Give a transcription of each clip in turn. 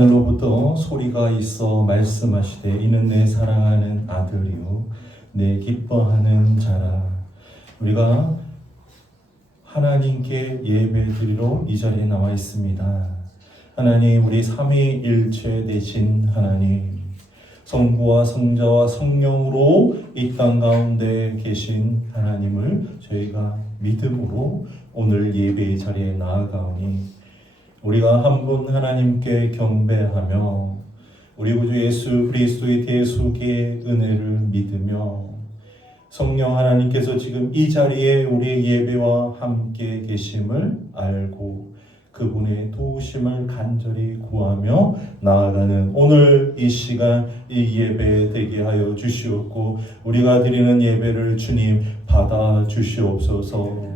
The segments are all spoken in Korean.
하늘로부터 소리가 있어 말씀하시되 이는 내 사랑하는 아들이요 내 기뻐하는 자라. 우리가 하나님께 예배드리러 이 자리에 나와 있습니다. 하나님, 우리 삼위일체 되신 하나님, 성부와 성자와 성령으로 이 땅 가운데 계신 하나님을 저희가 믿음으로 오늘 예배의 자리에 나아가오니 우리가 한 분 하나님께 경배하며 우리 구주 예수 그리스도의 대속의 은혜를 믿으며 성령 하나님께서 지금 이 자리에 우리의 예배와 함께 계심을 알고 그분의 도우심을 간절히 구하며 나아가는 오늘 이 시간 이 예배 되게 하여 주시옵고 우리가 드리는 예배를 주님 받아 주시옵소서.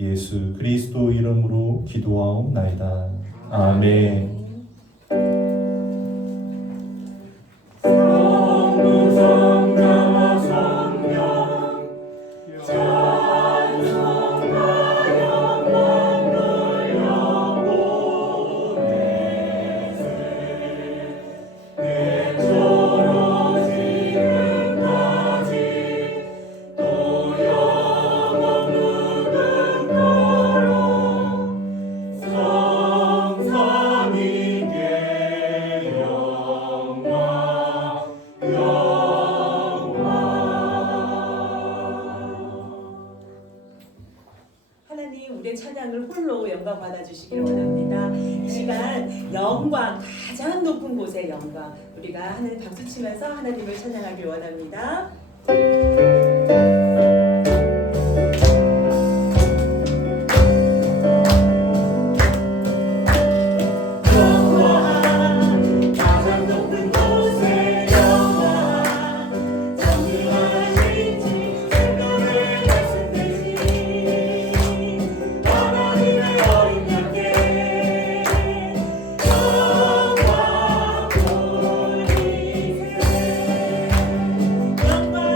예수 그리스도 이름으로 기도하옵나이다. 아멘. 우리의 찬양을 홀로 영광 받아주시기를 원합니다. 이 시간 영광, 가장 높은 곳의 영광, 우리가 하늘 박수 치면서 하나님을 찬양하길 원합니다. 영광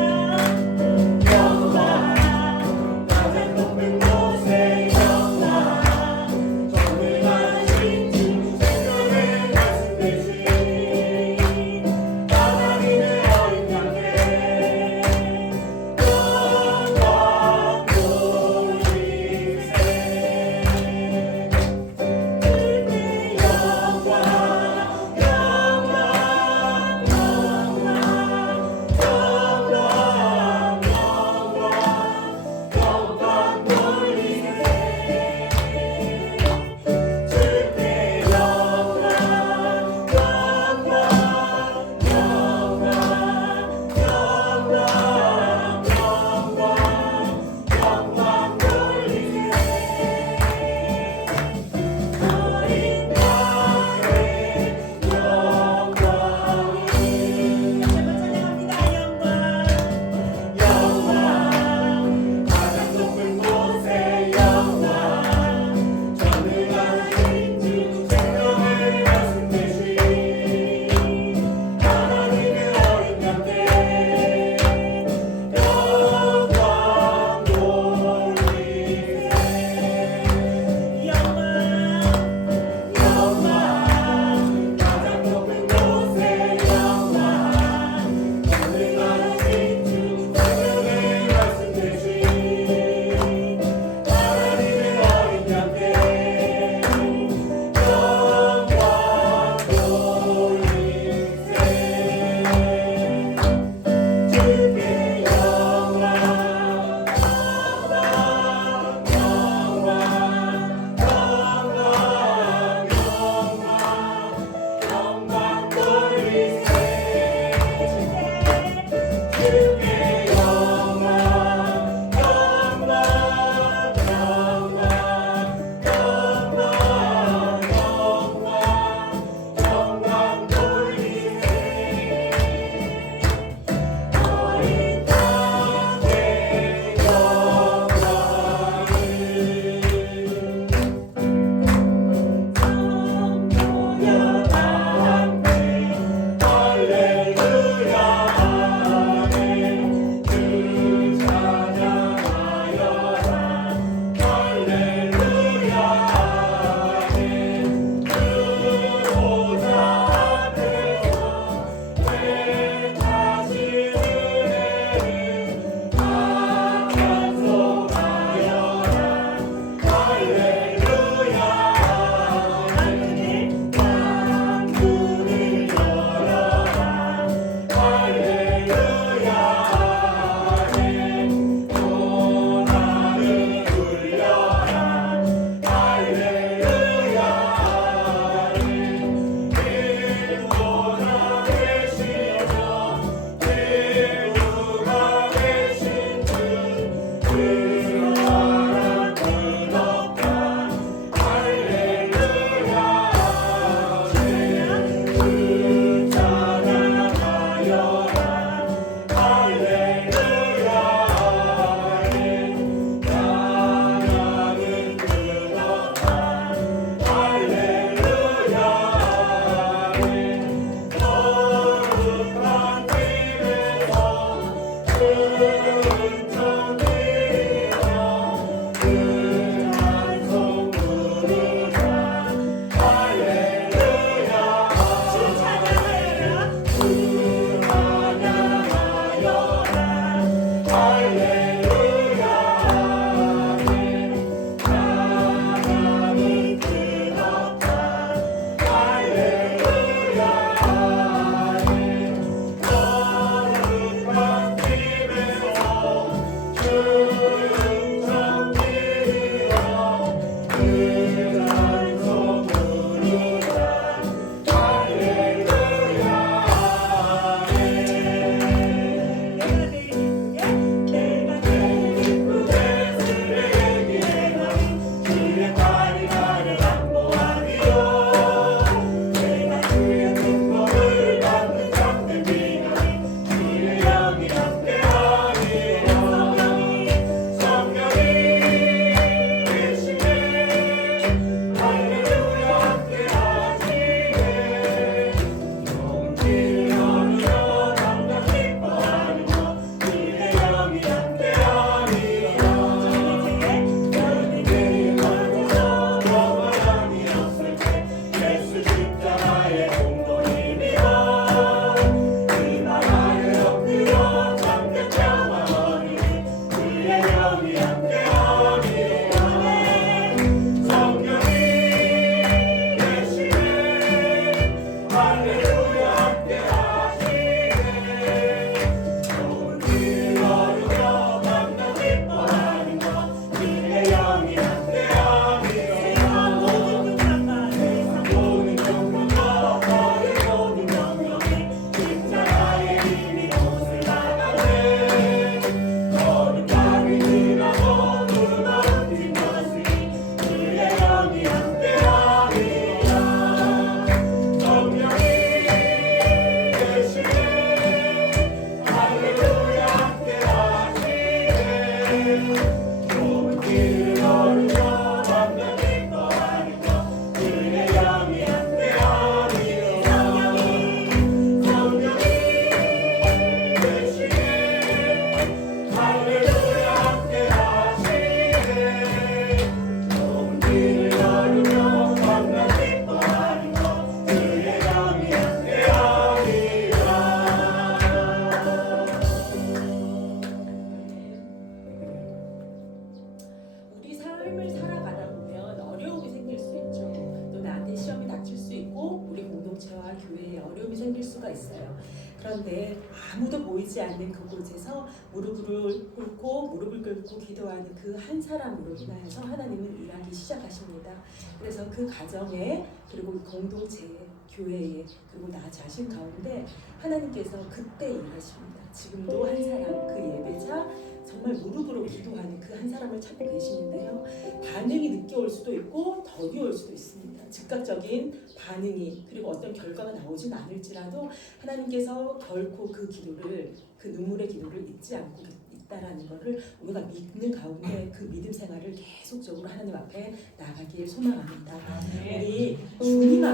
수가 있어요. 그런데 아무도 보이지 않는 그곳에서 무릎을 꿇고 기도하는 그 한 사람으로 인하여서 하나님은 일하기 시작하십니다. 그래서 그 가정에 그리고 공동체에 교회에 그리고 나 자신 가운데 하나님께서 그때 일하십니다. 지금도 한 사람 그 예배자 정말 무릎으로 기도하는 그 한 사람을 찾고 계시는데요. 반응이 늦게 올 수도 있고 더디 올 수도 있습니다. 즉각적인 반응이 그리고 어떤 결과가 나오진 않을지라도 하나님께서 결코 그 기도를 그 눈물의 기도를 잊지 않고 있다라는 것을 우리가 믿는 가운데 그 믿음 생활을 계속적으로 하나님 앞에 나가길 소망합니다. 우리 주님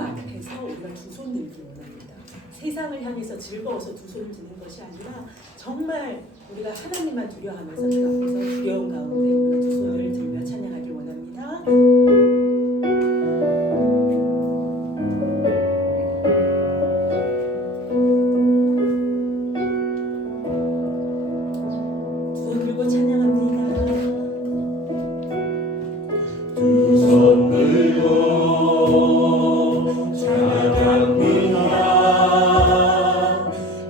앞에서 우리가 두 손 들기 원합니다. 세상을 향해서 즐거워서 두 손을 드는 것이 아니라 정말 우리가 하나님만 두려워하면서 그 앞에서 두려운 가운데 우리가 두 손을 들며 찬양하길 원합니다. 두 손 들고 찬양합니다. 두 손 들고 찬양합니다.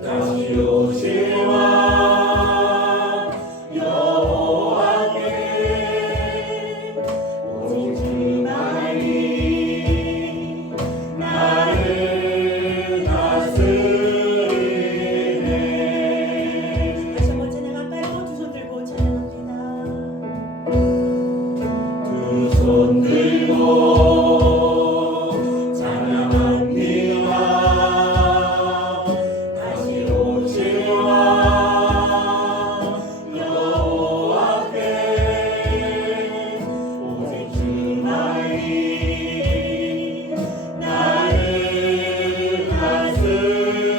다시 오시와 여호와께 오직 주만이 나를 다스리네. 다시 한번 찬양할까요? 두 손 들고 찬양합니다. 두 손 들고 찬양합니다. 다시 오시와 여호와께 오직 주만이 나를 다스리네.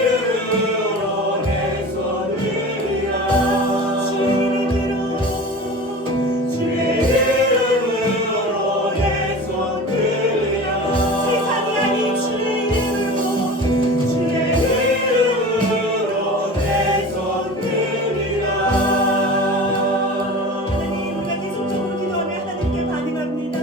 이름으로 내 손 들리라 주의 이름으로 내 손 들리라 세상이 아닌 주의 이름으로 내 손 들리라 하나님, 우리가 계속적으로 기도하며 하나님께 반응합니다.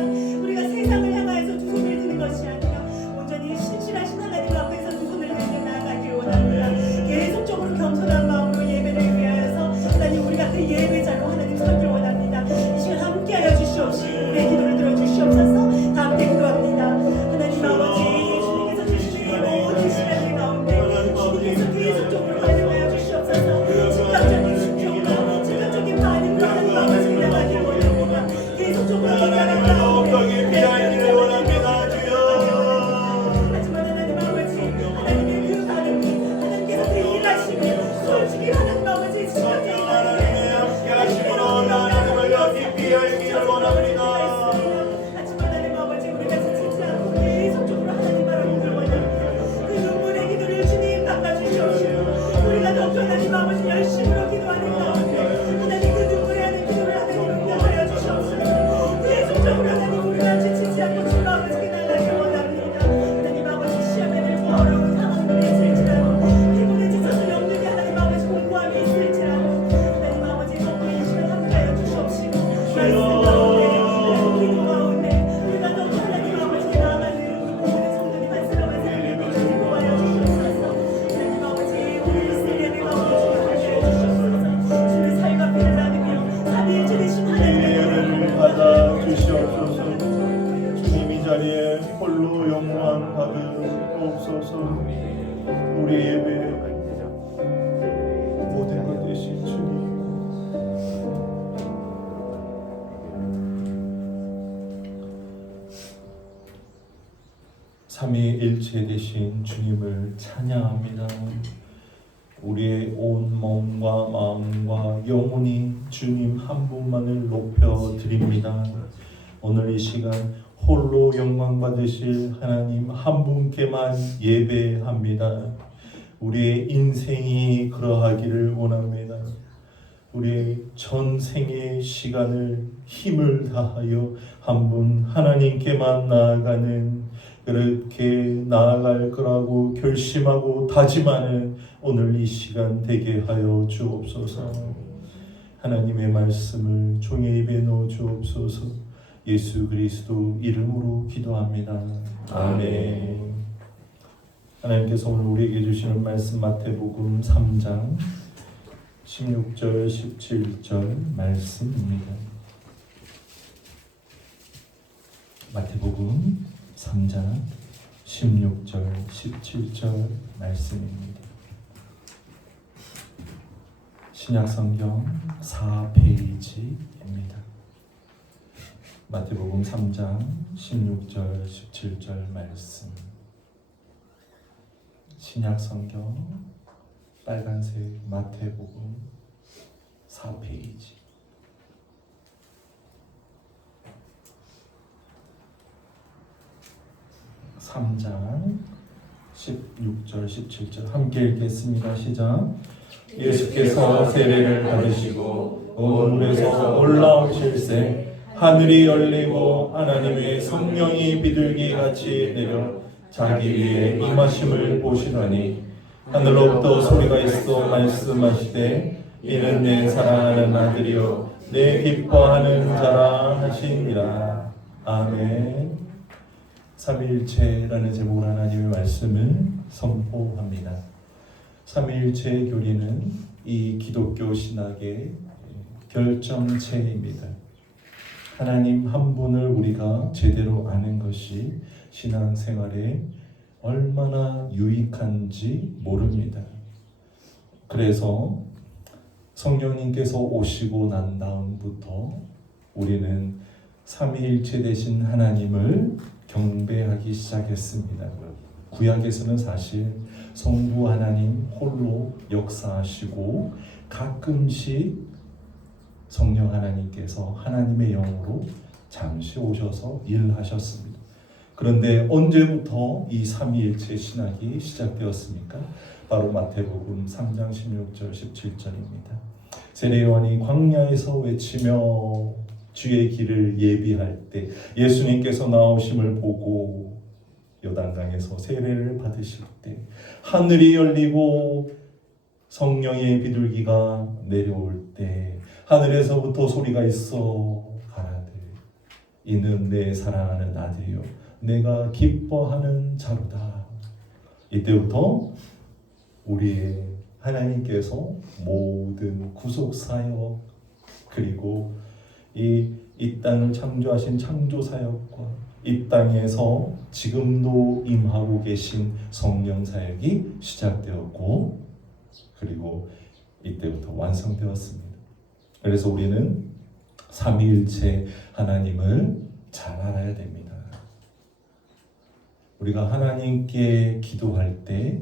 우리가 세상을 향하여서 두 손을 드는 것이 아니라 온전히 신실하신 하나님 앞에서 두 손을 들며 나아가길 원합니다. 계속적으로 겸손한 마음으로 예배를 위하여서 하나님, 우리가 그 예배자로 하나님 서길 원합니다. 이 시간 함께하여 주시옵시고 우리의 기도를 들어주시옵소서. 다 함께 기도합니다. 하나님 아버지, 주님께서 주시는 모든 시간들 가운데 주님께서 계속적으로 반응하여 주시옵소서. 즉각적인 순종과 즉각적인 반응과 하나님 아버지 나가길 원합니다. 계속적으로 기도하는 가운데 피하기를 원합니다 주여 하지만 하나님 아버지, 하나님의 그 반응이 하나님께서 그 일하시고 솔직히 하나님 아버지 즉각적인 하나님의 함께 하심으로 하나님을 여기 피하기를 원합니다 하지만 하나님 아버지, 우리가 지치지 않고 계속적으로 하나님 바라보길 원합니다. 그 눈물의 기도를 주님 닦아주시옵시고 우리가 더욱더 하나님 아버지 열심으로 기도하는 가운데 하나님 그 눈물의 하는 기도를 하나님 응답하여 주시옵소서. 계속적으로 하나님 우리가 지치지 않고 주로 아버지께 나가길 원합니다. 하나님 아버지 시험에 들고 어려운 상황들이 있을지라도 피곤해 지쳐서 영역에 하나님 아버지 공부함이 있을지라도 하나님 아버지 너무 이 시간 함께하여 주시옵시고 말씀 가운데 하나님 기도 가운데 우리가 너무 하나님 아버지께 나아가는 모든 성도님 한 사람 한 사람을 모두 도와여 주시옵소서. 하나님 아버지 우리 세례를 가운데 주님하여 주시옵소서. 주의 살과 피를 나누며 삼위일체 되신 하나님의 예배를 받아 주시옵소서. 주님 이 자리에 홀로 영광 받으옵소서. 우리 예배 모든 것 되신 주님, 삼위일체 되신 주님을 찬양합니다. 우리의 온 몸과 마음과 영혼이 주님 한 분만을 높여 드립니다. 오늘 이 시간 홀로 영광 받으실 하나님 한 분께만 예배합니다. 우리의 인생이 그러하기를 원합니다. 우리의 전생의 시간을 힘을 다하여 한 분 하나님께만 나아가는, 그렇게 나아갈 거라고 결심하고 다짐하는 오늘 이 시간 되게 하여 주옵소서. 하나님의 말씀을 종의 입에 넣어 주옵소서. 예수 그리스도 이름으로 기도합니다. 아멘. 하나님께서 오늘 우리에게 주시는 말씀 마태복음 3장 16절 17절 말씀입니다. 마태복음 3장 16절 17절 말씀입니다. 신약성경 4페이지입니다. 마태복음 3장 16절 17절 말씀. 신약성경 빨간색 마태복음 4페이지. (3장) 16절 17절 함께 읽겠습니다. 시작. 예수께서 세례를 받으시고 온 물에서 올라오실새 하늘이 열리고 하나님의 성령이 비둘기같이 내려 자기 위에 임하심을 보시더니 하늘로부터 소리가 있어 말씀하시되 이는 내 사랑하는 아들이요 내 기뻐하는 자라 하시니라. 아멘. 삼위일체라는 제목으로 하나님의 말씀을 선포합니다. 삼위일체 교리는 이 기독교 신학의 결정체입니다. 하나님 한 분을 우리가 제대로 아는 것이 신앙생활에 얼마나 유익한지 모릅니다. 그래서 성령님께서 오시고 난 다음부터 우리는 삼위일체 되신 하나님을 경배하기 시작했습니다. 구약에서는 사실 성부 하나님 홀로 역사하시고 가끔씩 성령 하나님께서 하나님의 영으로 잠시 오셔서 일하셨습니다. 그런데 언제부터 이 삼위일체 신학이 시작되었습니까? 바로 마태복음 3장 16절 17절입니다. 세례요한이 광야에서 외치며 주의 길을 예비할 때 예수님께서 나오심을 보고 요단강에서 세례를 받으실 때 하늘이 열리고 성령의 비둘기가 내려올 때 하늘에서부터 소리가 있어 가라되 이는 내 사랑하는 아들이요 내가 기뻐하는 자로다. 이때부터 우리의 하나님께서 모든 구속사역 그리고 이 땅을 창조하신 창조사역과 이 땅에서 지금도 임하고 계신 성령사역이 시작되었고 그리고 이때부터 완성되었습니다. 그래서 우리는 삼위일체 하나님을 잘 알아야 됩니다. 우리가 하나님께 기도할 때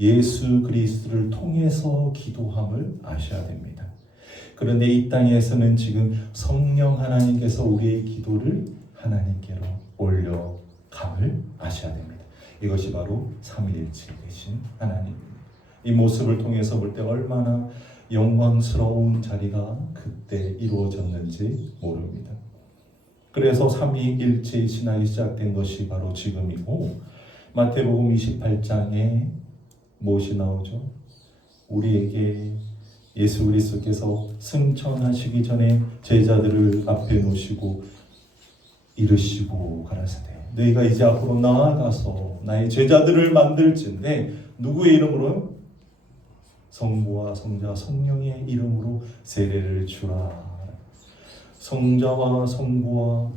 예수 그리스도를 통해서 기도함을 아셔야 됩니다. 그런데 이 땅에서는 지금 성령 하나님께서 우리의 기도를 하나님께로 올려감을 아셔야 됩니다. 이것이 바로 삼위일체 되신 하나님입니다. 이 모습을 통해서 볼 때 얼마나 영광스러운 자리가 그때 이루어졌는지 모릅니다. 그래서 삼위일체 신학이 시작된 것이 바로 지금이고 마태복음 28장에 무엇이 나오죠? 우리에게 예수 그리스도께서 승천하시기 전에 제자들을 앞에 놓으시고 이르시고 가라사대 너희가 이제 앞으로 나아가서 나의 제자들을 만들진대 누구의 이름으로요? 성부와 성자 성령의 이름으로 세례를 주라. 성자와 성부와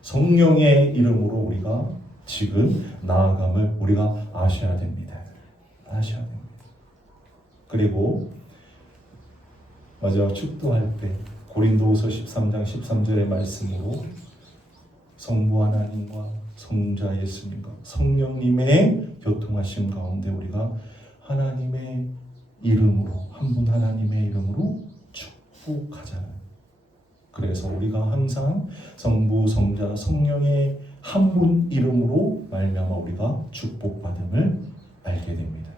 성령의 이름으로 우리가 지금 나아감을 우리가 아셔야 됩니다. 아셔야 됩니다. 그리고 마지막 축도할 때 고린도후서 13장 13절의 말씀으로 성부 하나님과 성자 예수님과 성령님의 교통하심 가운데 우리가 하나님의 이름으로 한 분 하나님의 이름으로 축복하잖아요. 그래서 우리가 항상 성부 성자 성령의 한 분 이름으로 말미암아 우리가 축복받음을 알게 됩니다.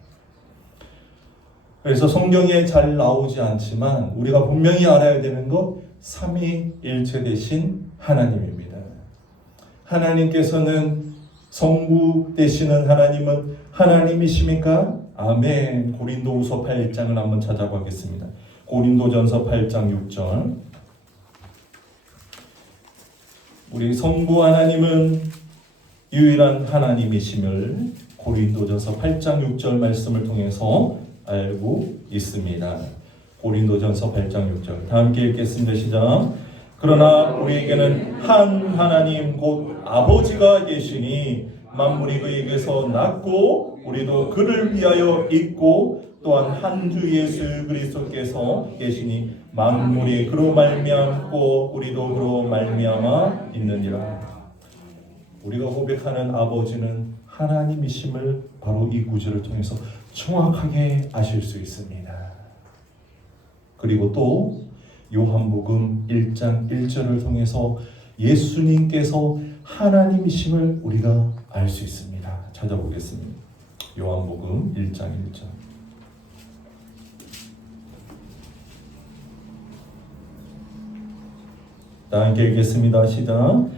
그래서 성경에 잘 나오지 않지만 우리가 분명히 알아야 되는 것 삼위일체 되신 하나님입니다. 하나님께서는 성부 되시는 하나님은 하나님이십니까? 아멘. 고린도후서 8장을 한번 찾아보겠습니다. 고린도전서 8장 6절 우리 성부 하나님은 유일한 하나님이심을 고린도전서 8장 6절 말씀을 통해서 알고 있습니다. 고린도전서 8장 6절 다 함께 읽겠습니다. 시작. 그러나 우리에게는 한 하나님 곧 아버지가 계시니 만물이 그에게서 났고 우리도 그를 위하여 있고 또한 한 주 예수 그리스도께서 계시니 만물이 그로 말미암고 우리도 그로 말미암아 있느니라. 우리가 고백하는 아버지는 하나님이심을 바로 이 구절을 통해서 정확하게 아실 수 있습니다. 그리고 또 요한복음 1장 1절을 통해서 예수님께서 하나님이심을 우리가 알 수 있습니다. 찾아보겠습니다. 요한복음 1장 1절 다 함께 읽겠습니다. 시작.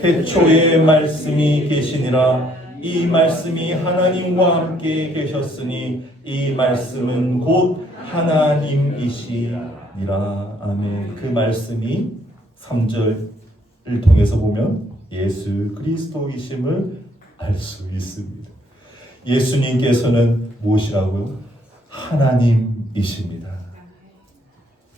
태초에 말씀이 계시니라. 이 말씀이 하나님과 함께 계셨으니 이 말씀은 곧 하나님이시니라. 아멘. 그 말씀이 3절을 통해서 보면 예수 그리스도이심을 알 수 있습니다. 예수님께서는 무엇이라고요? 하나님이십니다.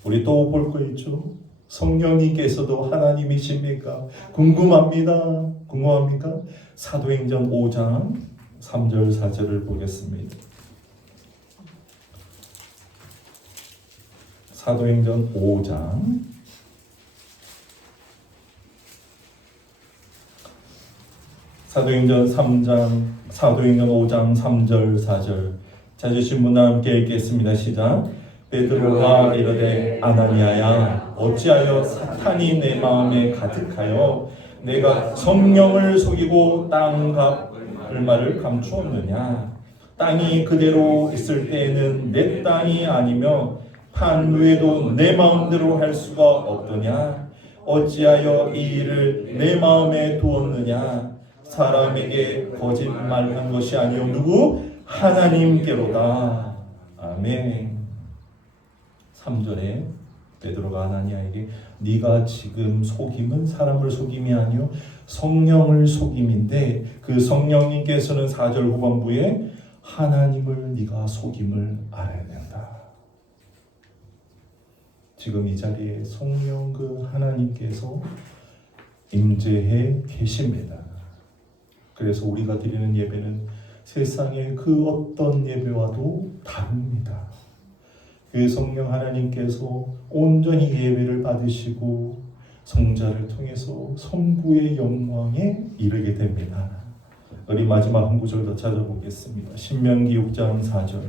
우리 또 볼 거 있죠? 성령님께서도 하나님이십니까? 궁금합니다. 궁금합니까? 사도행전 5장 3절 4절을 보겠습니다. 사도행전 5장 사도행전 5장 3절 4절 찾으신 분과 함께 읽겠습니다. 시작. 베드로가 이르되 아나니아야 어찌하여 사탄이 내 마음에 가득하여 내가 성령을 속이고 땅값을 말을 감추었느냐? 땅이 그대로 있을 때에는 내 땅이 아니며 판후에도 내 마음대로 할 수가 없더냐? 어찌하여 이 일을 내 마음에 두었느냐? 사람에게 거짓말한 것이 아니요 누구? 하나님께로다. 아멘. 3절에 베드로가 아나니아에게 네가 지금 속임은 사람을 속임이 아니요 성령을 속임인데, 그 성령님께서는 4절 후반부에 하나님을 네가 속임을 알아야 된다. 지금 이 자리에 성령 그 하나님께서 임재해 계십니다. 그래서 우리가 드리는 예배는 세상의 그 어떤 예배와도 다릅니다. 그 성령 하나님께서 온전히 예배를 받으시고 성자를 통해서 성부의 영광에 이르게 됩니다. 우리 마지막 한 구절 더 찾아보겠습니다. 신명기 6장 4절.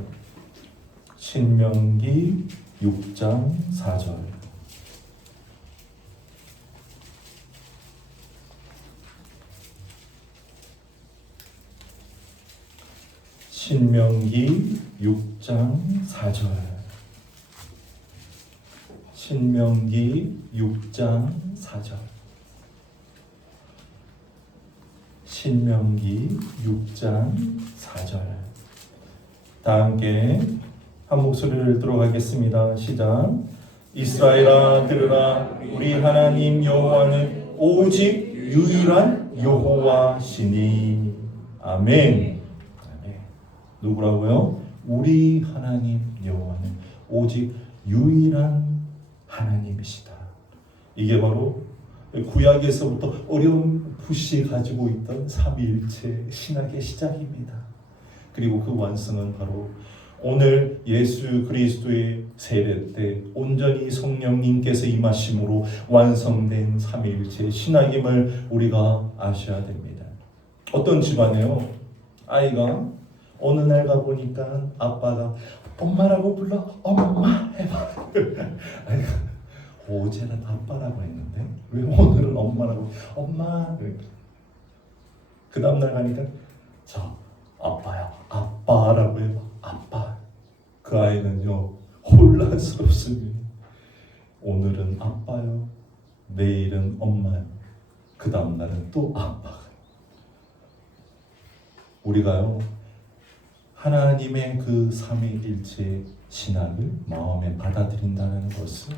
신명기 6장 4절. 신명기 6장 4절. 신명기 6장 4절. 신명기 6장 4절. 다 함께 한 목소리를 들어가겠습니다. 시작. 이스라엘아 들으라. 우리 하나님 여호와는 오직 유일한 여호와시니. 아멘. 누구라고요? 우리 하나님 여호와는 오직 유일한 하나님이시다. 이게 바로 구약에서부터 어렴풋이 가지고 있던 삼위일체 신학의 시작입니다. 그리고 그 완성은 바로 오늘 예수 그리스도의 세례 때 온전히 성령님께서 임하심으로 완성된 삼위일체 신학임을 우리가 아셔야 됩니다. 어떤 집안에요? 아이가 어느 날 가보니까 아빠가 엄마라고 불러. 엄마 해봐. 아이가 어제는 아빠라고 했는데 왜 오늘은 엄마라고? 엄마. 그 다음날 가니까 저 아빠야. 아빠라고 해봐. 아빠. 그 아이는요 혼란스럽습니다. 오늘은 아빠요. 내일은 엄마요. 그 다음날은 또 아빠가. 우리가요 하나님의 그 삼위일체 신학을 마음에 받아들인다는 것은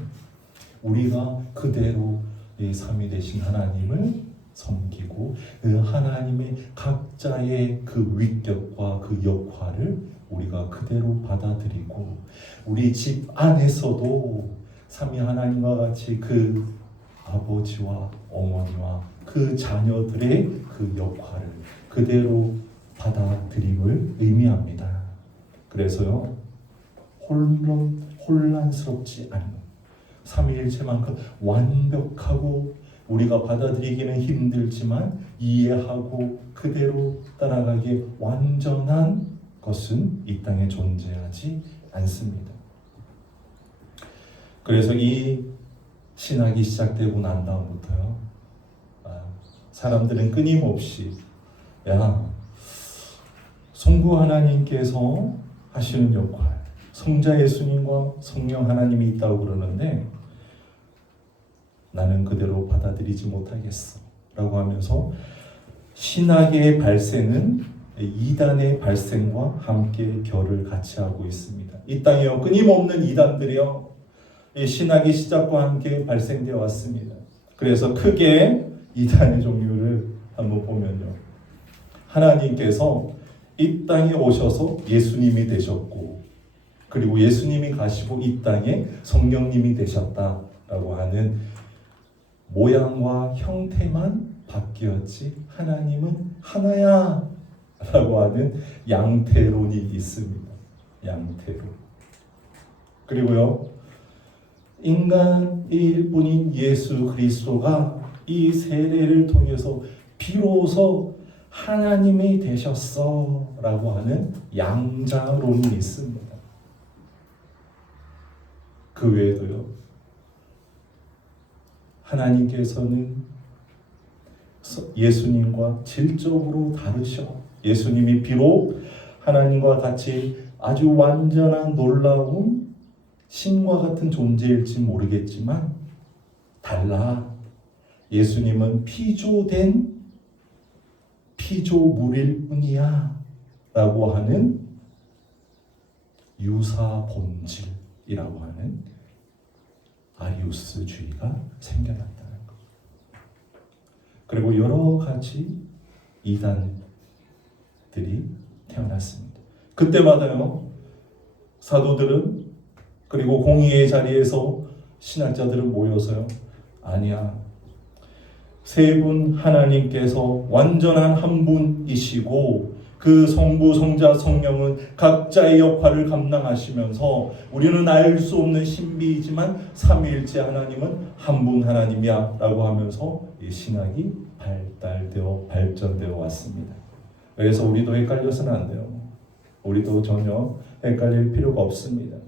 우리가 그대로 이 삼위 되신 하나님을 섬기고 그 하나님의 각자의 그 위격과 그 역할을 우리가 그대로 받아들이고 우리 집 안에서도 삼위 하나님과 같이 그 아버지와 어머니와 그 자녀들의 그 역할을 그대로 받아들임을 의미합니다. 그래서요 혼란스럽지 않은 삼위일체만큼 완벽하고 우리가 받아들이기는 힘들지만 이해하고 그대로 따라가기에 완전한 것은 이 땅에 존재하지 않습니다. 그래서 이 신학이 시작되고 난 다음부터요 사람들은 끊임없이 성부 하나님께서 하시는 역할, 성자 예수님과 성령 하나님이 있다고 그러는데 나는 그대로 받아들이지 못하겠어 라고 하면서 신학의 발생은 이단의 발생과 함께 결을 같이 하고 있습니다. 이 땅에요 끊임없는 이단들이요 신학의 시작과 함께 발생되어 왔습니다. 그래서 크게 이단의 종류를 한번 보면요 하나님께서 이 땅에 오셔서 예수님이 되셨고 그리고 예수님이 가시고 이 땅에 성령님이 되셨다라고 하는 모양과 형태만 바뀌었지 하나님은 하나야 라고 하는 양태론이 있습니다. 양태론. 그리고요 인간일 뿐인 예수 그리스도가 이 세례를 통해서 비로소 하나님이 되셨어 라고 하는 양자론이 있습니다. 그 외에도요 하나님께서는 예수님과 질적으로 다르셔. 예수님이 비록 하나님과 같이 아주 완전한 놀라운 신과 같은 존재일지 모르겠지만 달라. 예수님은 피조된 피조물일 뿐이야 라고 하는 유사 본질이라고 하는 아리우스주의가 생겨났다는 것. 그리고 여러 가지 이단들이 태어났습니다. 그때마다요, 사도들은 그리고 공의의 자리에서 신학자들은 모여서요, 아니야, 세 분 하나님께서 완전한 한 분이시고 그 성부, 성자, 성령은 각자의 역할을 감당하시면서 우리는 알 수 없는 신비이지만 삼위일체 하나님은 한 분 하나님이야 라고 하면서 이 신학이 발전되어 왔습니다. 그래서 우리도 헷갈려서는 안 돼요. 우리도 전혀 헷갈릴 필요가 없습니다.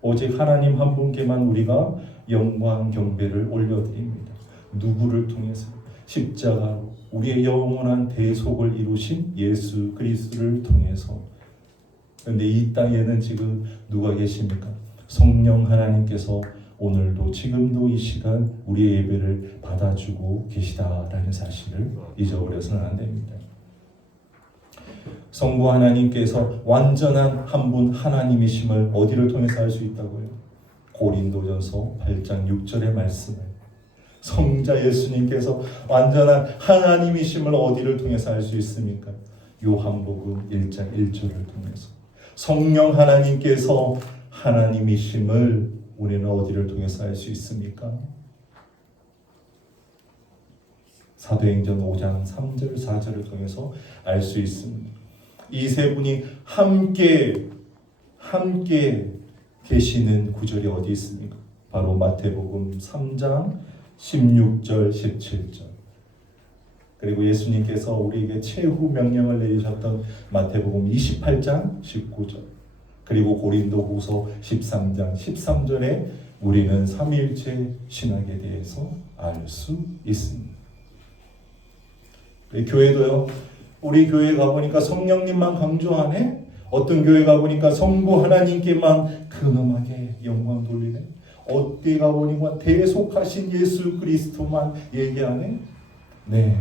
오직 하나님 한 분께만 우리가 영광 경배를 올려드립니다. 누구를 통해서? 십자가로 우리의 영원한 대속을 이루신 예수 그리스도를 통해서. 그런데 이 땅에는 지금 누가 계십니까? 성령 하나님께서 오늘도 지금도 이 시간 우리의 예배를 받아주고 계시다라는 사실을 잊어버려서는 안 됩니다. 성부 하나님께서 완전한 한 분 하나님이심을 어디를 통해서 알 수 있다고요? 고린도전서 8장 6절의 말씀을. 성자 예수님께서 완전한 하나님이심을 어디를 통해서 알 수 있습니까? 요한복음 1장 1절을 통해서. 성령 하나님께서 하나님이심을 우리는 어디를 통해서 알 수 있습니까? 사도행전 5장 3절 4절을 통해서 알 수 있습니다. 이 세 분이 함께 계시는 구절이 어디 있습니까? 바로 마태복음 3장 16절 17절. 그리고 예수님께서 우리에게 최후 명령을 내리셨던 마태복음 28장 19절. 그리고 고린도후서 13장 13절에 우리는 삼위일체 신학에 대해서 알 수 있습니다. 교회도요, 우리 교회 가보니까 성령님만 강조하네? 어떤 교회 가보니까 성부 하나님께만 근엄하게 영광 돌리네? 어디 가보니까 대속하신 예수 그리스도만 얘기하네? 네.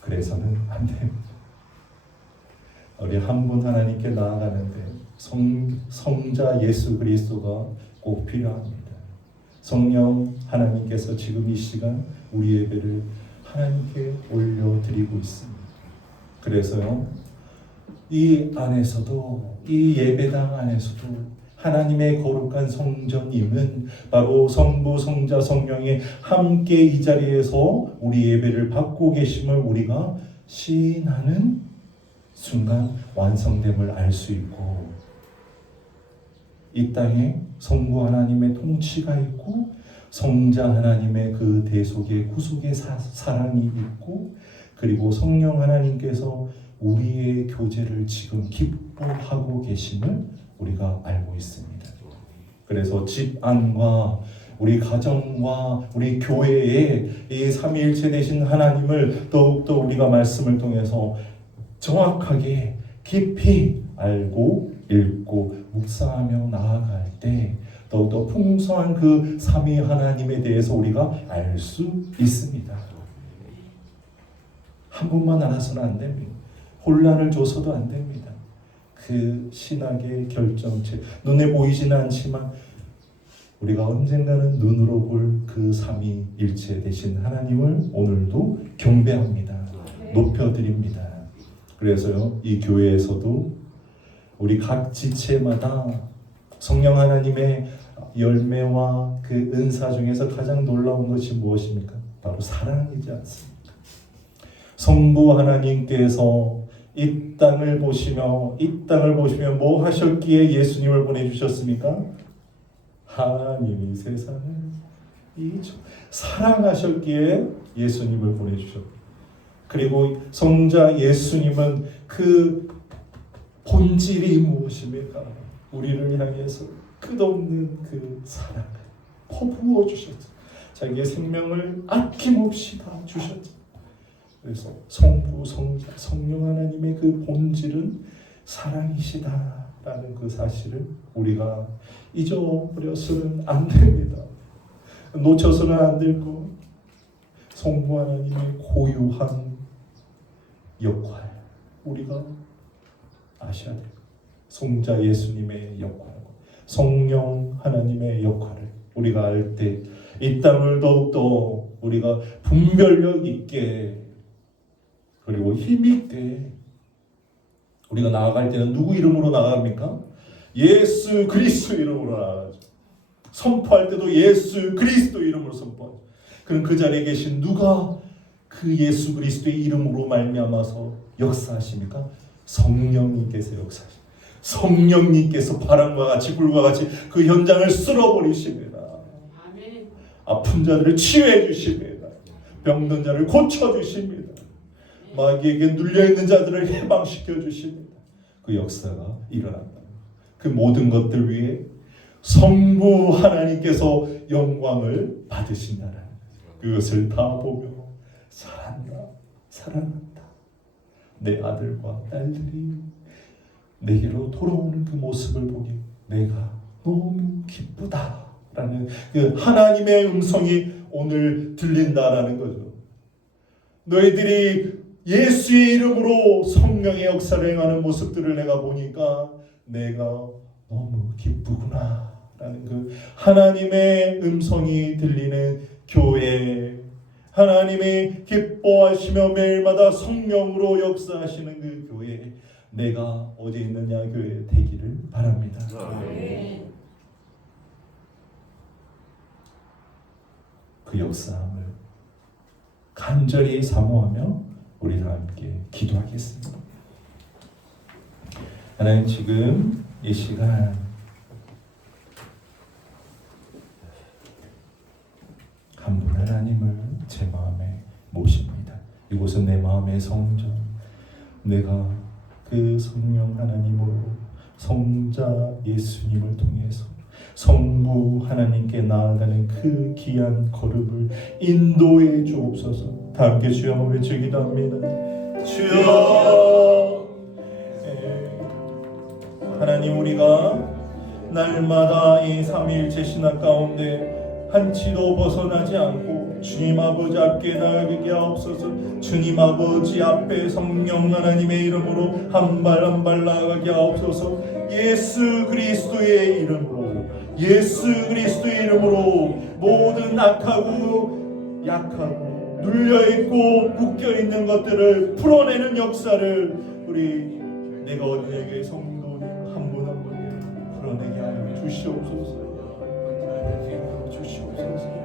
그래서는 안 됩니다. 우리 한 분 하나님께 나아가는데 성자 예수 그리스도가 꼭 필요합니다. 성령 하나님께서 지금 이 시간 우리 예배를 하나님께 올려드리고 있습니다. 그래서요, 이 안에서도, 이 예배당 안에서도 하나님의 거룩한 성전임은 바로 성부, 성자, 성령이 함께 이 자리에서 우리 예배를 받고 계심을 우리가 시인하는 순간 완성됨을 알 수 있고, 이 땅에 성부 하나님의 통치가 있고 성자 하나님의 그 대속의 구속의 사랑이 있고, 그리고 성령 하나님께서 우리의 교제를 지금 기뻐하고 계심을 우리가 알고 있습니다. 그래서 집 안과 우리 가정과 우리 교회에 이 삼위일체 되신 하나님을 더욱더 우리가 말씀을 통해서 정확하게 깊이 알고 읽고 묵상하며 나아갈 때 더욱더 풍성한 그 삼위 하나님에 대해서 우리가 알 수 있습니다. 한 분만 알아서는 안 됩니다. 혼란을 줘서도 안 됩니다. 그 신학의 결정체, 눈에 보이지는 않지만 우리가 언젠가는 눈으로 볼 그 삼위일체 되신 하나님을 오늘도 경배합니다. 높여드립니다. 그래서요, 이 교회에서도 우리 각 지체마다 성령 하나님의 열매와 그 은사 중에서 가장 놀라운 것이 무엇입니까? 바로 사랑이지 않습니까? 성부 하나님께서 이 땅을 보시며 뭐 하셨기에 예수님을 보내주셨습니까? 하나님이 세상을 사랑하셨기에 예수님을 보내주셨고, 그리고 성자 예수님은 그 본질이 무엇입니까? 우리를 향해서 끝없는 그 사랑, 퍼부어 주셨죠. 자기의 생명을 아낌없이 다 주셨죠. 그래서 성부, 성자, 성령 하나님의 그 본질은 사랑이시다라는 그 사실을 우리가 잊어버려서는 안 됩니다. 놓쳐서는 안 되고, 성부 하나님의 고유한 역할 우리가 아셔야 돼요. 성자 예수님의 역할, 성령 하나님의 역할을 우리가 알 때 이 땅을 더욱더 우리가 분별력 있게 그리고 힘 있게 우리가 나아갈 때는 누구 이름으로 나아갑니까? 예수 그리스도 이름으로 나아가죠. 선포할 때도 예수 그리스도 이름으로 선포하죠. 그럼 그 자리에 계신 누가 그 예수 그리스도의 이름으로 말미암아서 역사하십니까? 성령님께서 역사하십니다. 성령님께서 바람과 같이 불과 같이 그 현장을 쓸어버리십니다. 아멘. 아픈 자들을 치유해 주십니다. 병든 자를 고쳐 주십니다. 마귀에게 눌려있는 자들을 해방시켜 주십니다. 그 역사가 일어난다. 그 모든 것들 위해 성부 하나님께서 영광을 받으신다는 그것을 다 보며 사랑한다. 내 아들과 딸들이 내게로 돌아오는 그 모습을 보니 내가 너무 기쁘다라는 그 하나님의 음성이 오늘 들린다라는 거죠. 너희들이 예수의 이름으로 성령의 역사를 행하는 모습들을 내가 보니까 내가 너무 기쁘구나 라는 그 하나님의 음성이 들리는 교회, 하나님이 기뻐하시며 매일마다 성령으로 역사하시는 그 교회, 내가 어디 있느냐 교회 되기를 바랍니다. 아멘. 그 역사함을 간절히 사모하며 우리 다 함께 기도하겠습니다. 하나님, 지금 이 시간 한 분 하나님을 제 마음에 모십니다. 이곳은 내 마음의 성전, 내가 그 성령 하나님으로 성자 예수님을 통해서 성부 하나님께 나아가는 그 귀한 걸음을 인도해 주옵소서. 다 함께 주여 한번 외치기도 합니다. 주여. 하나님, 우리가 날마다 이 삼위일체 신학 가운데 한치도 벗어나지 않고 주님 아버지 앞에 나가게 하옵소서. 주님 아버지 앞에 성령 하나님의 이름으로 한 발 한 발 나아가게 하옵소서. 예수 그리스도의 이름으로, 예수 그리스도의 이름으로 모든 악하고 약하고 눌려있고 묶여있는 것들을 풀어내는 역사를 우리 내가 어린에게 성도님 한 분 한 분에 풀어내게 하여 주시옵소서. 주시옵소서.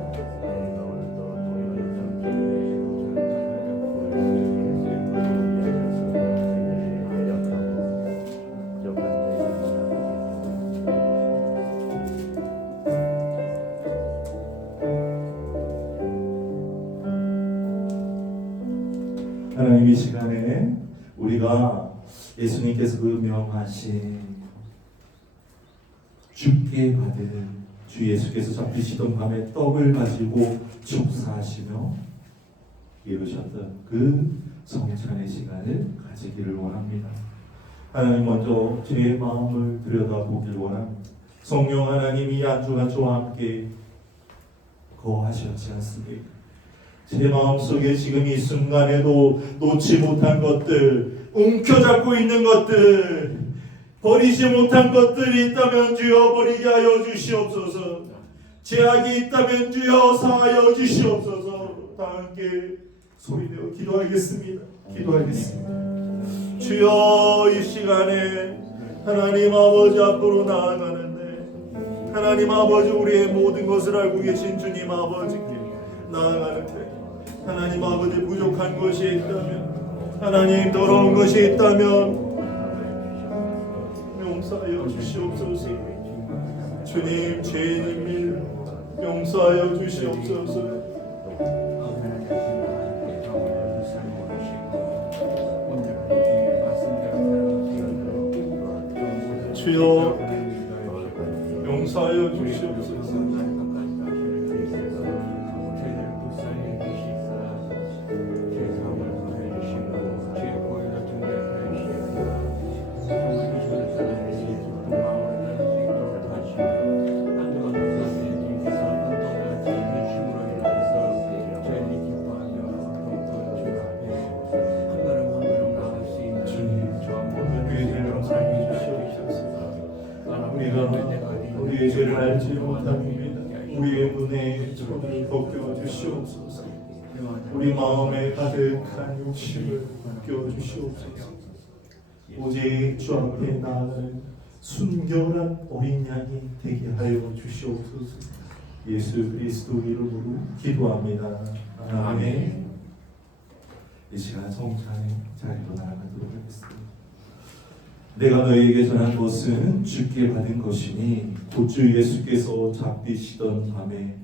하나님, 이 시간에 우리가 예수님께서 그 명하신 죽게 받은 주 예수께서 잡히시던 밤에 떡을 가지고 축사하시며 이루셨던 그 성찬의 시간을 가지기를 원합니다. 하나님, 먼저 제 마음을 들여다보길 원합니다. 성령 하나님이 안주가 저와 함께 거하셨지 않습니까? 제 마음속에 지금 이 순간에도 놓지 못한 것들, 움켜잡고 있는 것들, 버리지 못한 것들이 있다면 주여 버리게 하여 주시옵소서. 죄악이 있다면 주여 사하여 주시옵소서. 다 함께 소리내어 기도하겠습니다. 기도하겠습니다. 주여, 이 시간에 하나님 아버지 앞으로 나아가는데, 하나님 아버지, 우리의 모든 것을 알고 계신 주님 아버지께 나아가는데, 하나님 아버지, 부족한 것이 있다면, 하나님 더러운 것이 있다면 용서하여 주시옵소서. 주님, 죄인임을 용서하여 주시옵소서. 주여, 용서하여 주시옵소서. 이해하지 못합니다. 우리의 눈에 천을 벗겨 주시옵소서. 우리 마음에 가득한 욕심을 벗겨 주시옵소서. 오직 주 앞에 나아가는 순결한 어린 양이 되게 하여 주시옵소서. 예수 그리스도 이름으로 기도합니다. 아멘. 이 시간 성찬의 자리로 나아가도록 하겠습니다. 내가 너에게 전한 것은 주께 받은 것이니 곧 주 예수께서 잡히시던 밤에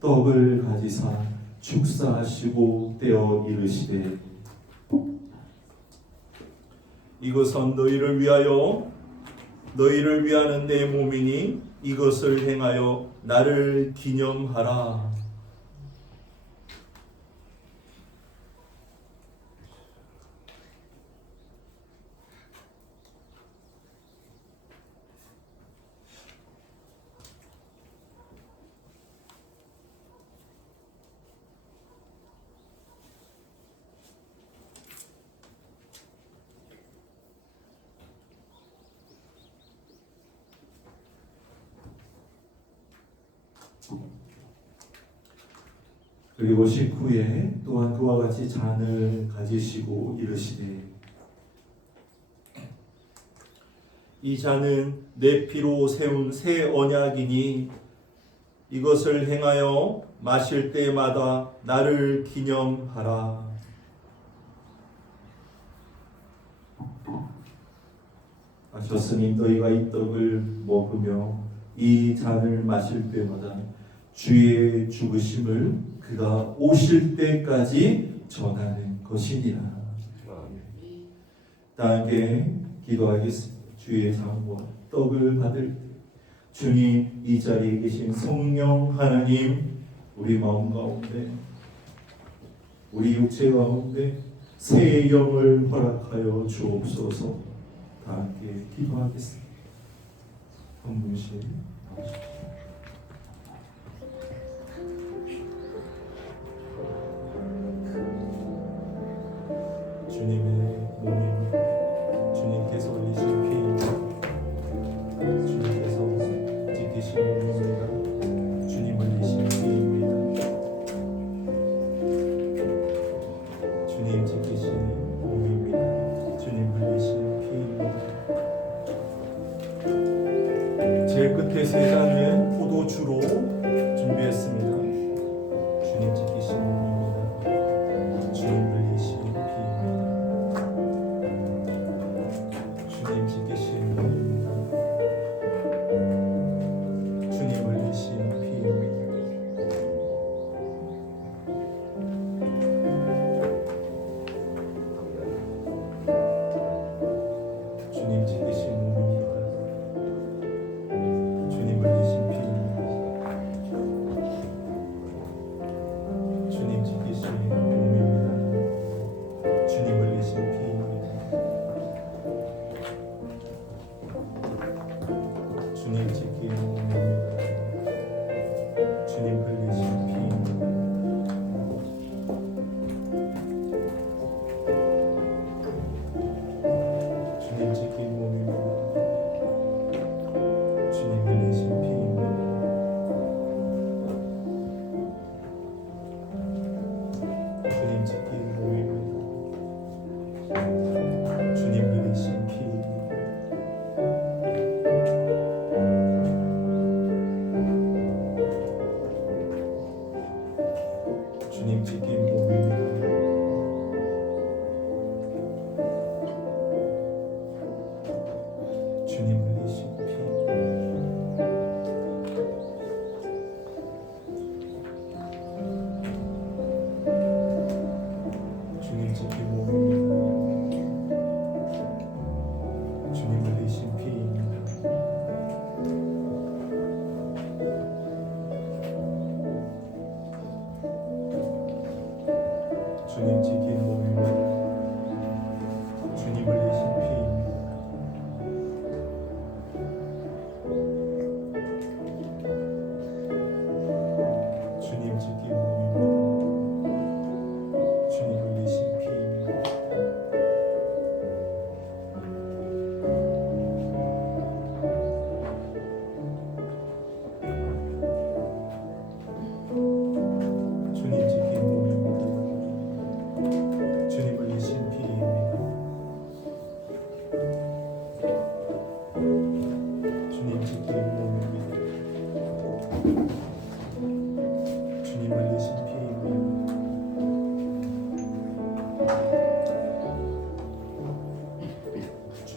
떡을 가지사 축사하시고 떼어 이르시되 이것은 너희를 위하는 내 몸이니 이것을 행하여 나를 기념하라. 그리고 식후에 또한 그와 같이 잔을 가지시고 이르시되 이 잔은 내 피로 세운 새 언약이니 이것을 행하여 마실 때마다 나를 기념하라. 하셨으니 너희가 이 떡을 먹으며 이 잔을 마실 때마다 주의 죽으심을 그가 오실 때까지 전하는 것이니라. 다 함께 기도하겠습니다. 주의 장과 떡을 받을 때 주님 이 자리에 계신 성령 하나님 우리 마음 가운데 우리 육체 가운데 새 영을 허락하여 주옵소서. 다 함께 기도하겠습니다. 한 분씩 나오십시오. 주님의 몸입니다. 주님께서 흘리신 피입니다. 주님께서 지키신 몸입니다. 주님 흘리신 피입니다. 주님 지키신 몸입니다. 주님 흘리신 피입니다. 제일 끝에 세 잔은 포도주로 준비했습니다. 주님 지키신 몸입니다. 주님 흘리신 피입니다.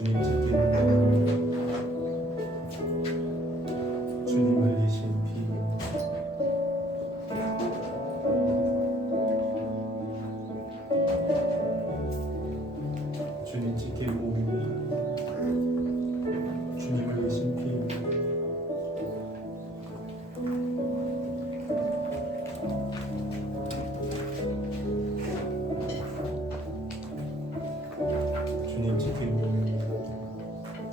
주님 찾기를 주님 흘리신 피 주님 지킬 몸입니다. 주님 흘리신 피입니다. 주님 지킬 몸입니다.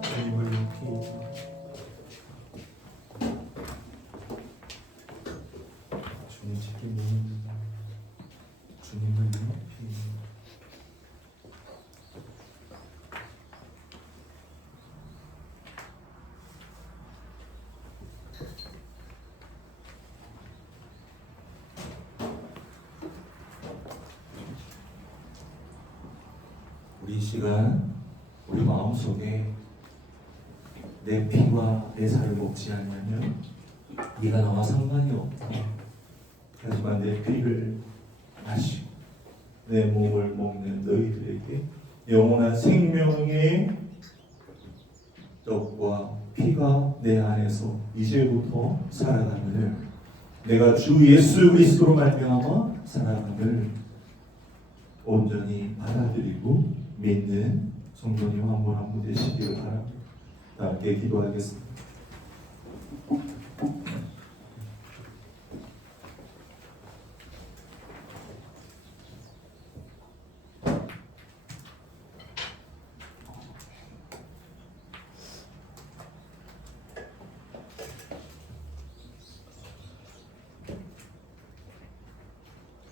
주님 흘린 피입니다. 주님 지킬 몸입니다. 주님 흘린 피입니다. 우리 이 시간 우리 마음속에 내 피와 내 살을 먹지 않으면 네가 나와 상관이 없다. 하지만 내 피를 마시고 내 몸을 먹는 너희들에게 영원한 생명의 떡과 피가 내 안에서 이제부터 살아가기를 내가 주 예수 그리스도로 말미암아 살아가기를 온전히 받아들이고 믿는 성도님 한 분 한 분 되시기를 바랍니다. 함께 기도하겠습니다.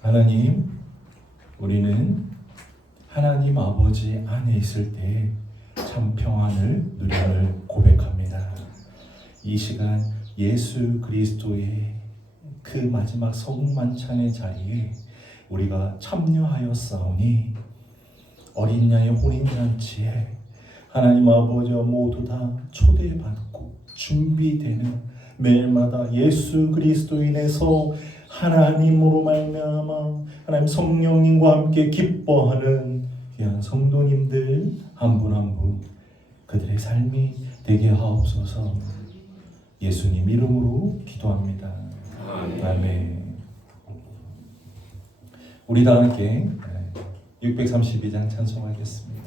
하나님, 우리는 하나님 아버지 안에 있을 때 참 평안을 누림을 고백합니다. 이 시간 예수 그리스도의 그 마지막 성만찬의 자리에 우리가 참여하였사오니 어린 양의 혼인잔치에 하나님 아버지와 모두 다 초대받고 준비되는 매일마다 예수 그리스도로 인해서 하나님으로 말미암아 하나님 성령님과 함께 기뻐하는 귀한 성도님들 한 분 한 분 그들의 삶이 되게 하옵소서. 예수님 이름으로 기도합니다. 아멘. 우리 다 함께 632장 찬송하겠습니다.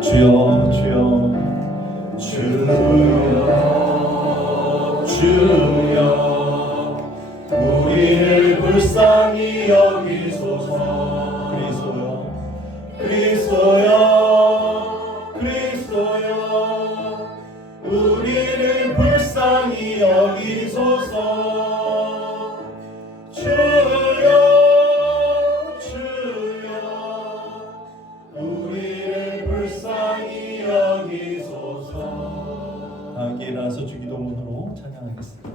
주여 주여 주여 주여 우리를 불쌍히 여기소서. 그리스도여 그리스도여 그리스도여 우리를 불쌍히 여기소서. 주여 주여 우리를 불쌍히 여기소서. 함께 일어나서 주기도문으로 찬양하겠습니다.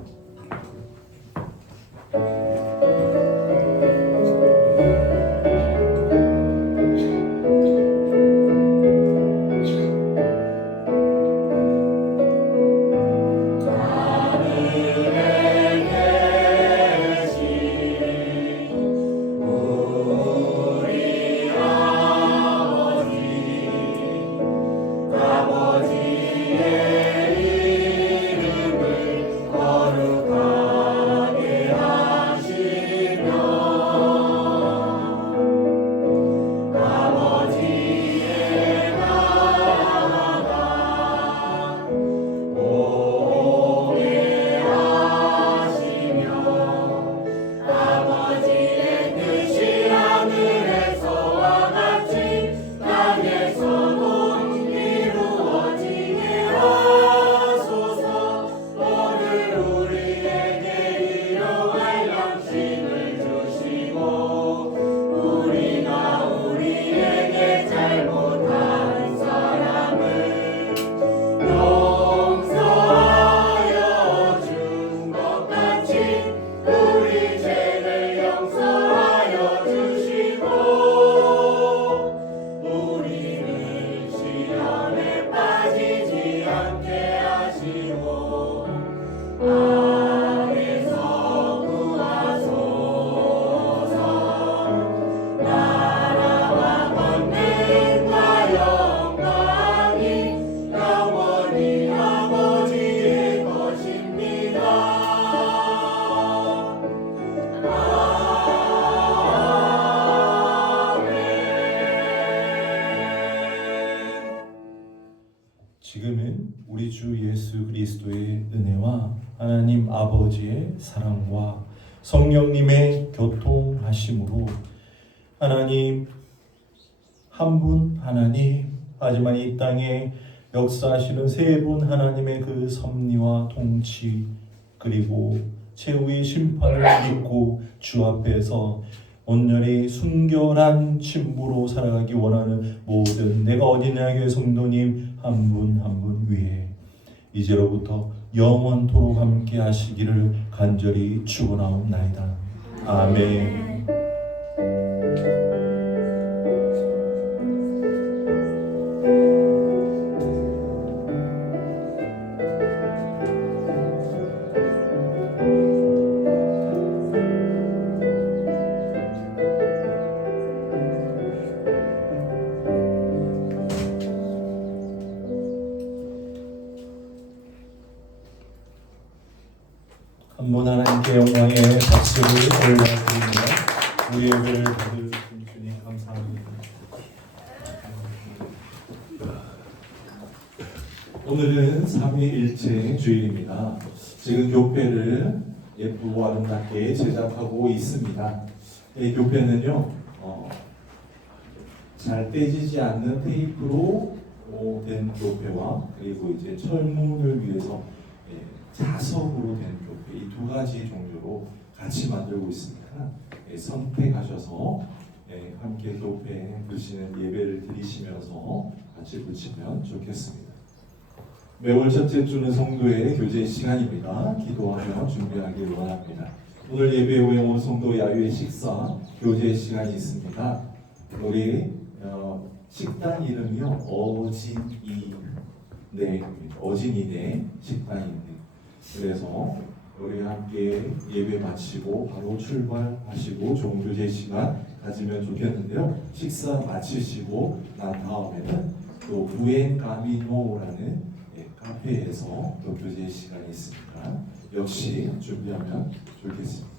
예수 그리스도의 은혜와 하나님 아버지의 사랑과 성령님의 교통하심으로 하나님 한 분 하나님, 하지만 이 땅에 역사하시는 세 분 하나님의 그 섭리와 통치 그리고 최후의 심판을 믿고 주 앞에서 온전히 순결한 신부로 살아가기 원하는 모든 내가 어디냐 교회 성도님 한 분 한 분 위에 이제로부터 영원토록 함께 하시기를 간절히 축원하옵나이다. 아멘. 한 분 하나님께 영광의 박수를 올려드립니다. 우리 예배를 받으신 주님 감사합니다. 오늘은 삼위일체 주일입니다. 지금 교패를 예쁘고 아름답게 제작하고 있습니다. 이 교패는요, 잘 떼지지 않는 테이프로 된 교패와 그리고 이제 철문을 위해서 자석으로 된 교패 이 두 가지 종류로 같이 만들고 있습니다. 선택하셔서 함께 교패에 붙이는 예배를 드리시면서 같이 붙이면 좋겠습니다. 매월 첫째 주는 성도의 교제 시간입니다. 기도하며 준비하길 원합니다. 오늘 예배 후에 온 성도 야유의 식사 교제 시간이 있습니다. 우리 식당 이름이요 어진이네 식당입니다. 그래서 우리 함께 예배 마치고 바로 출발하시고 좋은 교제 시간 가지면 좋겠는데요. 식사 마치시고 난 다음에는 또 부엔카미노라는 카페에서 또 교제 시간이 있습니다. 역시 준비하면 좋겠습니다.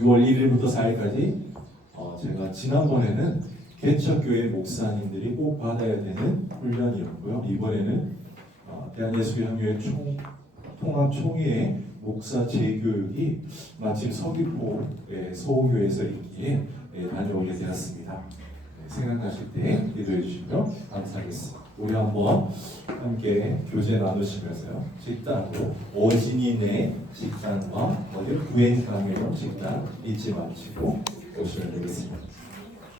6월 1일부터 4일까지 제가 지난번에는 개척교회 목사님들이 꼭 받아야 되는 훈련이었고요. 이번에는 대한예수교회 통합총회의 목사 재교육이 마침 서귀포 소교회에서 있기에 다녀오게 되었습니다. 생각나실 때 기도해 주시면 감사하겠습니다. 우리 한번 함께 교제 나누시면서요. 식당으로 어진이네 식당과 구엔강의 식당 잊지 마시고 오시면 되겠습니다.